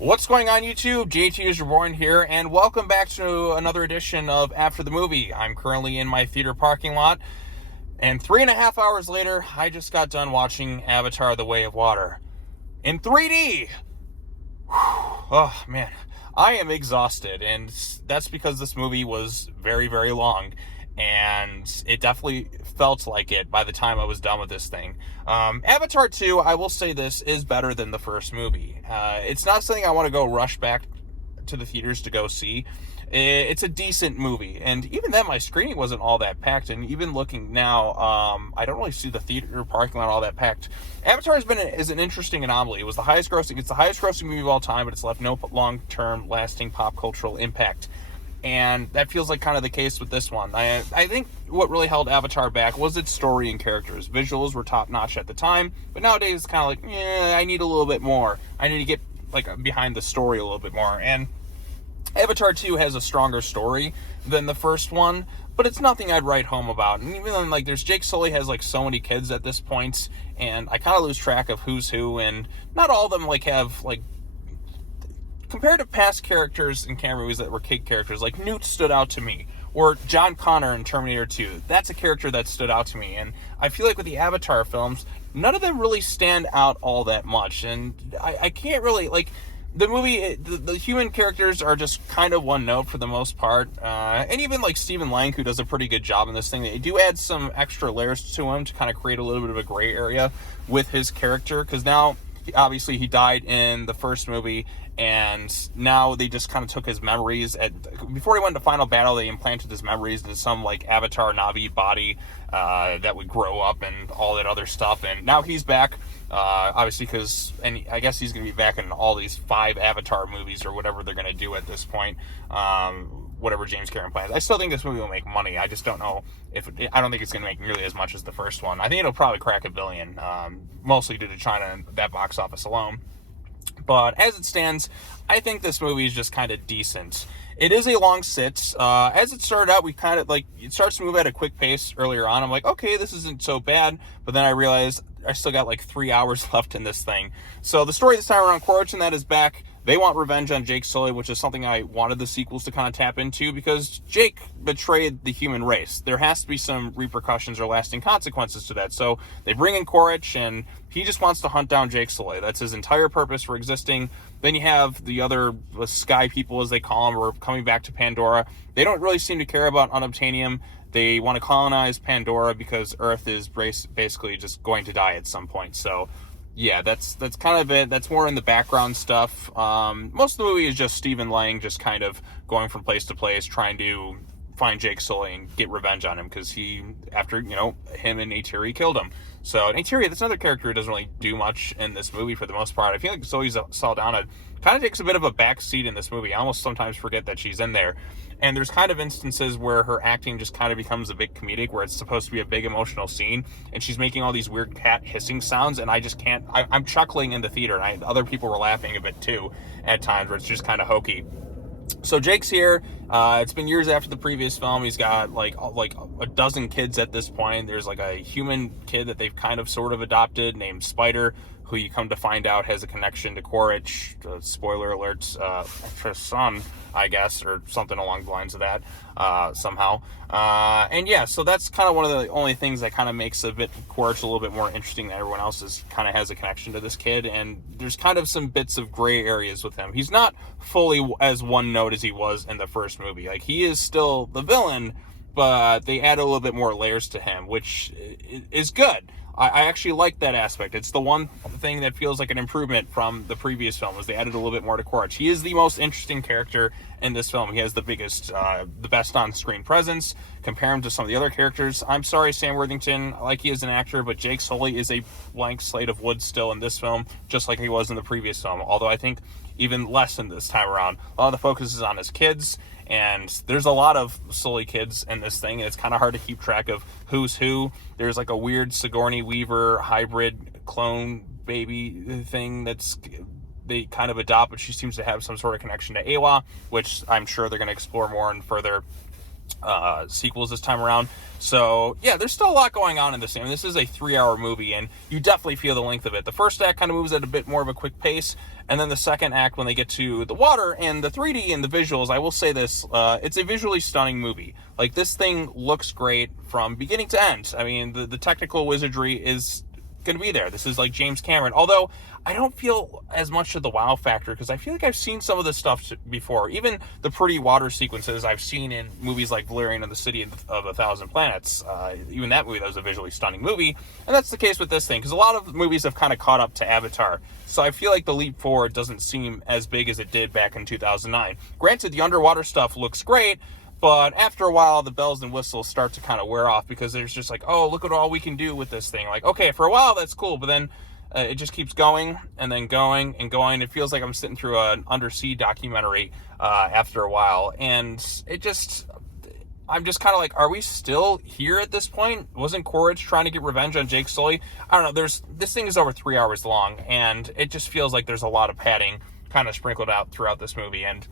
What's going on, YouTube? JT is reborn here, and welcome back to another edition of After the Movie. I'm currently in my theater parking lot, and 3.5 hours later, I just got done watching Avatar: The Way of Water in 3D. Oh, man. I am exhausted, and that's because this movie was very, very long, and it definitely felt like it by the time I was done with this thing. Avatar 2, I will say this, is better than the first movie. It's not something I want to go rush back to the theaters to go see. It's a decent movie, and even then my screening wasn't all that packed, and even looking now, I don't really see the theater parking lot all that packed. Avatar is an interesting anomaly. It's the highest grossing movie of all time, but it's left no long-term lasting pop cultural impact. And that feels like kind of the case with this one. I think what really held Avatar back was its story and characters. Visuals were top-notch at the time, but nowadays it's kind of like, I need a little bit more. I need to get behind the story a little bit more. And Avatar 2 has a stronger story than the first one, but it's nothing I'd write home about. And even then, there's Jake Sully has so many kids at this point, and I kind of lose track of who's who, and not all of them have compared to past characters in camera movies that were kid characters, Newt stood out to me, or John Connor in Terminator 2. That's a character that stood out to me, and I feel like with the Avatar films, none of them really stand out all that much, and I can't really, the movie, the human characters are just kind of one note for the most part, and even Stephen Lang, who does a pretty good job in this thing, they do add some extra layers to him to kind of create a little bit of a gray area with his character, because now, obviously, he died in the first movie, and now they just kind of took his memories. Before he went to final battle, they implanted his memories into some Avatar Na'vi body that would grow up and all that other stuff. And now he's back, obviously, and I guess he's going to be back in all these 5 Avatar movies or whatever they're going to do at this point. Whatever James Cameron plans. I still think this movie will make money. I just don't know I don't think it's going to make nearly as much as the first one. I think it'll probably crack $1 billion, mostly due to China and that box office alone. But as it stands, I think this movie is just kind of decent. It is a long sit. As it started out, we kind of it starts to move at a quick pace earlier on. I'm like, okay, this isn't so bad. But then I realized I still got 3 hours left in this thing. So the story this time around, Quaritch and that is back. They want revenge on Jake Sully, which is something I wanted the sequels to kind of tap into, because Jake betrayed the human race. There has to be some repercussions or lasting consequences to that. So they bring in Quaritch, and he just wants to hunt down Jake Sully. That's his entire purpose for existing. Then you have the other sky people, as they call them, who are coming back to Pandora. They don't really seem to care about unobtainium. They want to colonize Pandora because Earth is basically just going to die at some point. So yeah, that's kind of it. That's more in the background stuff. Most of the movie is just Stephen Lang just kind of going from place to place, trying to find Jake Sully and get revenge on him, because him and Ney'tiri killed him. So Ney'tiri, that's another character who doesn't really do much in this movie for the most part. I feel like Zoe Saldana kind of takes a bit of a back seat in this movie. I almost sometimes forget that she's in there. And there's kind of instances where her acting just kind of becomes a bit comedic, where it's supposed to be a big emotional scene, and she's making all these weird cat hissing sounds, and I just can't. I'm chuckling in the theater, and other people were laughing a bit too at times, where it's just kind of hokey. So Jake's here. It's been years after the previous film. He's got like a dozen kids at this point. There's a human kid that they've kind of sort of adopted named Spider, who you come to find out has a connection to Quaritch. Spoiler alert, for son, I guess, or something along the lines of that, somehow. And yeah, so that's kind of one of the only things that kind of makes Quaritch a little bit more interesting than everyone else kind of has a connection to this kid. And there's kind of some bits of gray areas with him. He's not fully as one note as he was in the first movie. He is still the villain, but they add a little bit more layers to him, which is good. I actually like that aspect. It's the one thing that feels like an improvement from the previous film, was they added a little bit more to Quaritch. He is the most interesting character in this film. He has the best on-screen presence. Compare him to some of the other characters. I'm sorry, Sam Worthington, I like he is an actor, but Jake Sully is a blank slate of wood still in this film, just like he was in the previous film. Although I think even less in this time around. A lot of the focus is on his kids, and there's a lot of Sully kids in this thing, and it's kind of hard to keep track of who's who. There's a weird Sigourney Weaver hybrid clone baby thing they kind of adopt, but she seems to have some sort of connection to Awa, which I'm sure they're going to explore more in further sequels this time around. So yeah, there's still a lot going on in this thing. This is a 3-hour movie, and you definitely feel the length of it. The first act kind of moves at a bit more of a quick pace, and then the second act, when they get to the water and the 3D and the visuals, I will say this, it's a visually stunning movie. Like, this thing looks great from beginning to end. I mean, the technical wizardry is going to be there. This is like James Cameron, although I don't feel as much of the wow factor, because I feel like I've seen some of this stuff before. Even the pretty water sequences I've seen in movies like Valerian and the City of a Thousand Planets. Even that movie, that was a visually stunning movie, and that's the case with this thing, because a lot of movies have kind of caught up to Avatar, so I feel like the leap forward doesn't seem as big as it did back in 2009. Granted, the underwater stuff looks great, but after a while, the bells and whistles start to kind of wear off, because there's just like, oh, look at all we can do with this thing. Like, okay, for a while, that's cool, but then it just keeps going and then going and going. It feels like I'm sitting through an undersea documentary after a while. And I'm just kind of like, are we still here at this point? Wasn't Quaritch trying to get revenge on Jake Sully? I don't know. This thing is over 3 hours long, and it just feels like there's a lot of padding kind of sprinkled out throughout this movie. And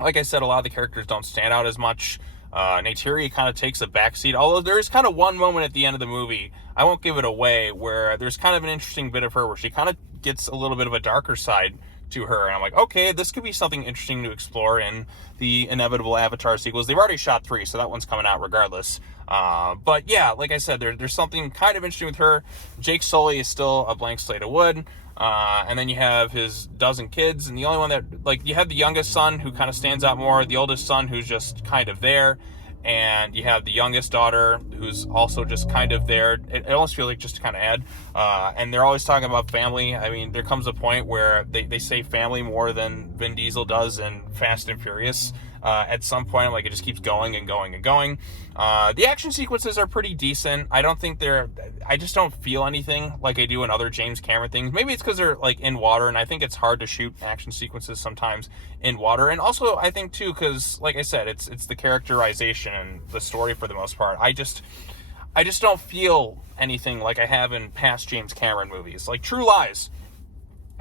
like I said, a lot of the characters don't stand out as much. Ney'tiri kind of takes a backseat, although there is kind of one moment at the end of the movie, I won't give it away, where there's kind of an interesting bit of her where she kind of gets a little bit of a darker side to her, and I'm like, okay, this could be something interesting to explore in the inevitable Avatar sequels. They've already shot 3, so that one's coming out regardless. But yeah, like I said, there's something kind of interesting with her. Jake Sully is still a blank slate of wood. And then you have his dozen kids, and the only one that, like, you have the youngest son who kind of stands out more, the oldest son who's just kind of there, and you have the youngest daughter who's also just kind of there. It almost feels like just to kind of add. And they're always talking about family. I mean, there comes a point where they say family more than Vin Diesel does in Fast and Furious. At some point, like, it just keeps going and going and going. The action sequences are pretty decent. I just don't feel anything like I do in other James Cameron things. Maybe it's because they're, like, in water, and I think it's hard to shoot action sequences sometimes in water. And also, I think, too, because, like I said, it's the characterization and the story for the most part. I just don't feel anything like I have in past James Cameron movies. Like True Lies,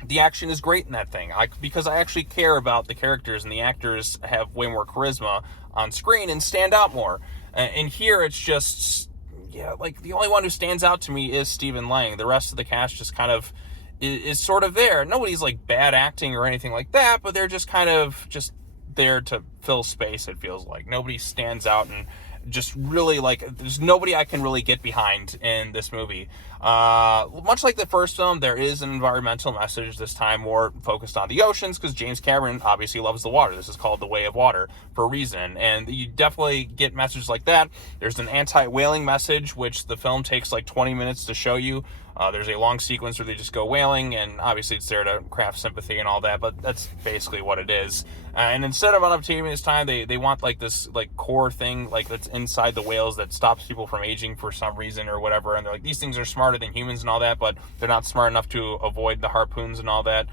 the action is great in that thing, because I actually care about the characters, and the actors have way more charisma on screen and stand out more. And here it's just, yeah, like, the only one who stands out to me is Stephen Lang. The rest of the cast just kind of is sort of there. Nobody's like bad acting or anything like that, but they're just kind of just there to fill space, it feels like. Nobody stands out, and just really, like, there's nobody I can really get behind in this movie. Much like the first film, there is an environmental message, this time more focused on the oceans, because James Cameron obviously loves the water. This is called The Way of Water for a reason, and you definitely get messages like that. There's an anti-whaling message, which the film takes like 20 minutes to show you. There's a long sequence where they just go whaling, and obviously it's there to craft sympathy and all that, but that's basically what it is. And instead of unobtainium this time, they want like this like core thing, like, that's inside the whales that stops people from aging for some reason or whatever, and they're like, these things are smarter than humans and all that, but they're not smart enough to avoid the harpoons and all that.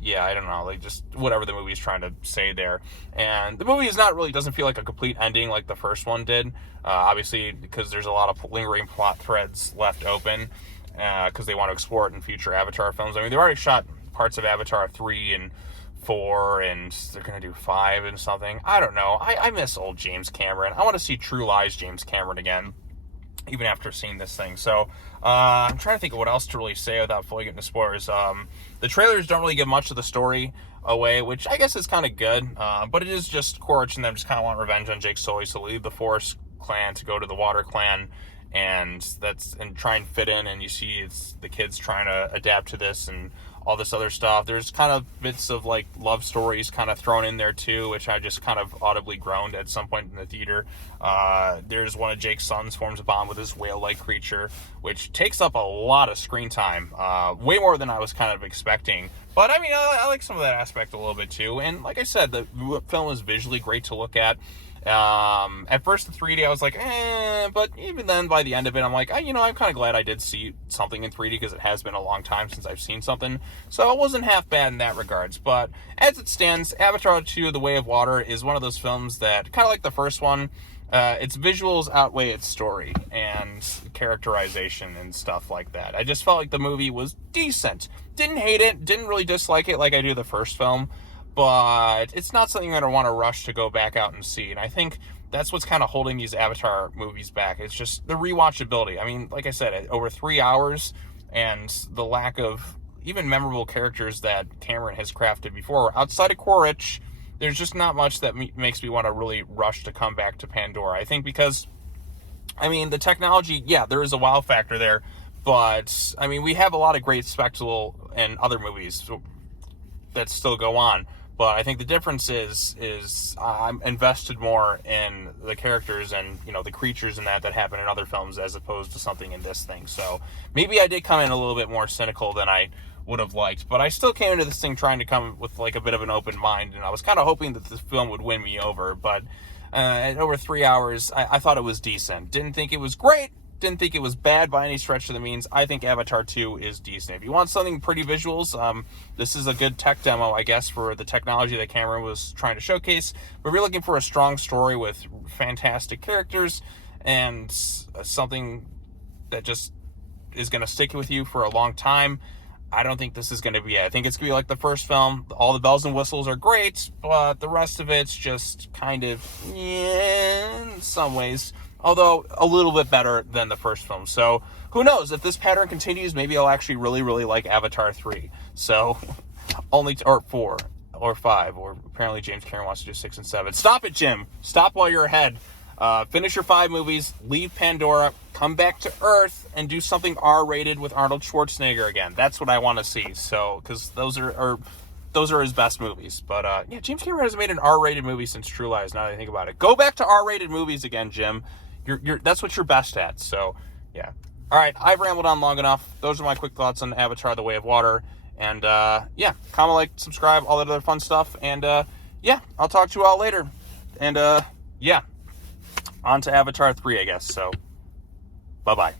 Yeah, I don't know, like, just whatever the movie's trying to say there. And the movie doesn't feel like a complete ending like the first one did, obviously, because there's a lot of lingering plot threads left open, because they want to explore it in future Avatar films. I mean, they've already shot parts of Avatar 3 and 4, and they're going to do 5 and something. I don't know. I miss old James Cameron. I want to see True Lies James Cameron again, even after seeing this thing. So, I'm trying to think of what else to really say without fully getting into spoilers. The trailers don't really give much of the story away, which I guess is kind of good, but it is just Quaritch and them just kind of want revenge on Jake Sully, so leave the Forest clan to go to the Water clan, and try and fit in, and you see it's the kids trying to adapt to this and all this other stuff. There's kind of bits of like love stories kind of thrown in there too, which I just kind of audibly groaned at some point in the theater. There's one of Jake's sons forms a bond with this whale-like creature, which takes up a lot of screen time, way more than I was kind of expecting. But I mean, I like some of that aspect a little bit too. And like I said, the film is visually great to look at. At first the 3D I was like, but even then by the end of it I'm like, I'm kind of glad I did see something in 3D, because it has been a long time since I've seen something, so it wasn't half bad in that regards. But as it stands, Avatar 2 The Way of Water is one of those films that, kind of like the first one, its visuals outweigh its story and characterization and stuff like that. I just felt like the movie was decent. Didn't hate it, didn't really dislike it like I do the first film, but it's not something that I want to rush to go back out and see. And I think that's what's kind of holding these Avatar movies back. It's just the rewatchability. I mean, like I said, over 3 hours, and the lack of even memorable characters that Cameron has crafted before. Outside of Quaritch, there's just not much that makes me want to really rush to come back to Pandora. I think because, I mean, the technology, yeah, there is a wow factor there, but, I mean, we have a lot of great spectacle in other movies that still go on. But I think the difference is I'm invested more in the characters and, you know, the creatures and that happen in other films as opposed to something in this thing. So maybe I did come in a little bit more cynical than I would have liked, but I still came into this thing trying to come with like a bit of an open mind, and I was kind of hoping that this film would win me over. But at over 3 hours, I thought it was decent. Didn't think it was great. Didn't think it was bad by any stretch of the means. I think Avatar 2 is decent. If you want something pretty visuals, this is a good tech demo, I guess, for the technology that Cameron was trying to showcase. But if you're looking for a strong story with fantastic characters and something that just is going to stick with you for a long time, I don't think this is going to be it. I think it's going to be like the first film. All the bells and whistles are great, but the rest of it's just kind of, yeah, in some ways. Although a little bit better than the first film. So who knows? If this pattern continues, maybe I'll actually really, really like Avatar 3. So or 4 or 5, or apparently James Cameron wants to do 6 and 7. Stop it, Jim. Stop while you're ahead. Finish your 5 movies, leave Pandora, come back to Earth, and do something R-rated with Arnold Schwarzenegger again. That's what I want to see. So, because those are his best movies. But yeah, James Cameron hasn't made an R-rated movie since True Lies. Now that I think about it, go back to R-rated movies again, Jim. That's what you're best at. So yeah. All right, I've rambled on long enough. Those are my quick thoughts on Avatar: The Way of Water. And yeah, comment, like, subscribe, all that other fun stuff. And yeah, I'll talk to you all later. And yeah, on to Avatar 3, I guess. So bye-bye.